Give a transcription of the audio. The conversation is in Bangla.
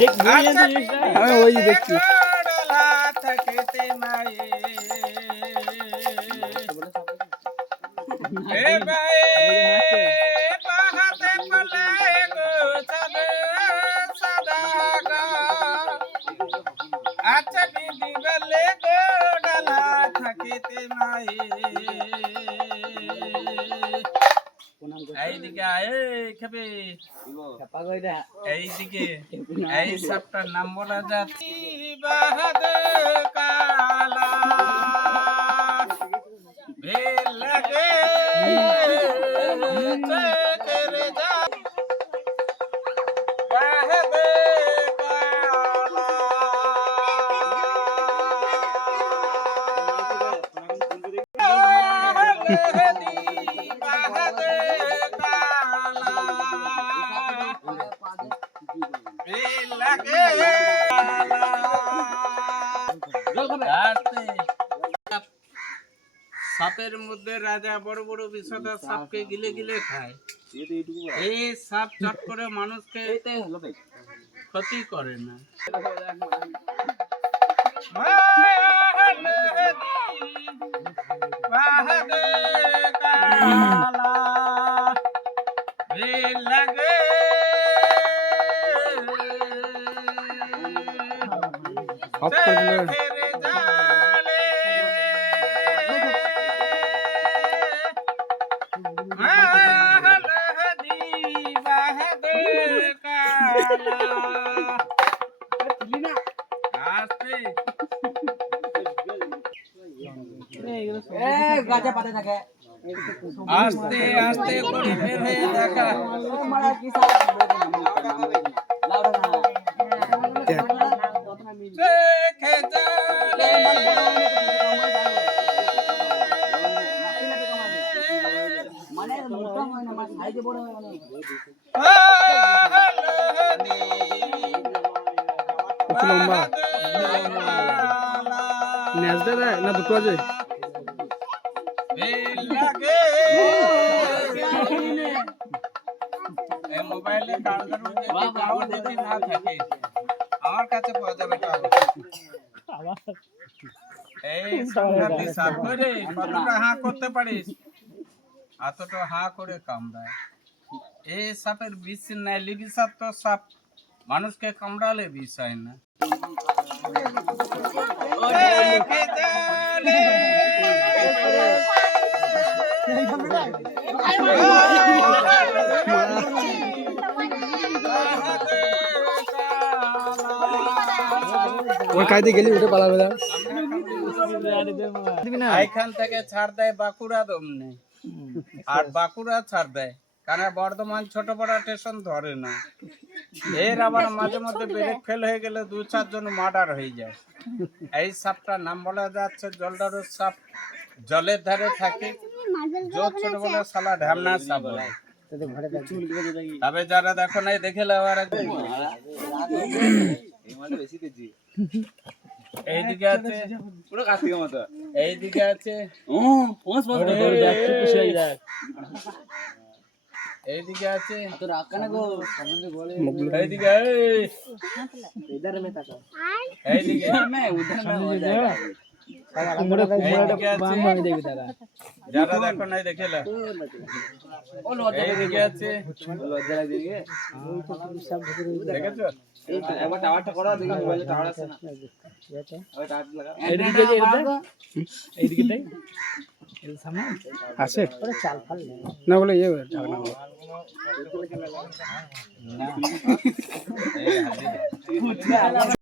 দেখ আমি ওই দেখছি আচ্ছা দিদি বলে গো ডালা থাকিতে মাই এইদিকে খেপে এইদিকে এই সাপটার নাম বলা যাচ্ছে বাহাদুর কালা বেল লাগে চোখের যা বাহাদুর কালা সাপের মধ্যে রাজা বড় বড় বিষধর সাপকে গিলে গিলে খায়। এই সাপ চট করে মানুষকে ক্ষতি করে না। লাগে আস্তে আস্তে করে বের হয়ে দেখা লম্বা না দুটো আছে মোবাইলে যদি না থাকে আমার কাছে পাওয়া যাবে এই সাপ করে কতটা হাঁ করতে পারিস এতটা হাঁ করে কামড়ায়। এই সাপের বিষ নাই লিগি সাপ তো সাপ মানুষকে কামড়ালে বিষ হয় না। গেলি উঠে পালাবে এখান থেকে ছাড় দেয় বাঁকুড়া দমনে, আর বাঁকুড়া ছাড় দেয় কারণ বর্ধমান ছোট বড় স্টেশন ধরে না। এর আবার মাঝে মধ্যে ব্রেক ফেল হয়ে গেলে 2-4 জন মার্ডার হয়ে যায়। এই সাপটার নাম বলা যাচ্ছে জলডারুর সাপ। জলের ধারে থাকে, জোর ছোট বলে সালা ঢামনা সাপ বলে। তবে যারা দেখো নাই দেখে লাও। আর এইদিকে আছে পুরো কার্তিকের মতো, এইদিকে আছে এইদিকে আছে এইদিকে এইদিকে যারা দেখো নাই দেখে লাও। এইদিকে আছে দেখেছো একবার টাওয়ারটা করা দেখি মোবাইলে টাওয়ার আছে না এইদিকে সামনে আছে না বলে ইয়ে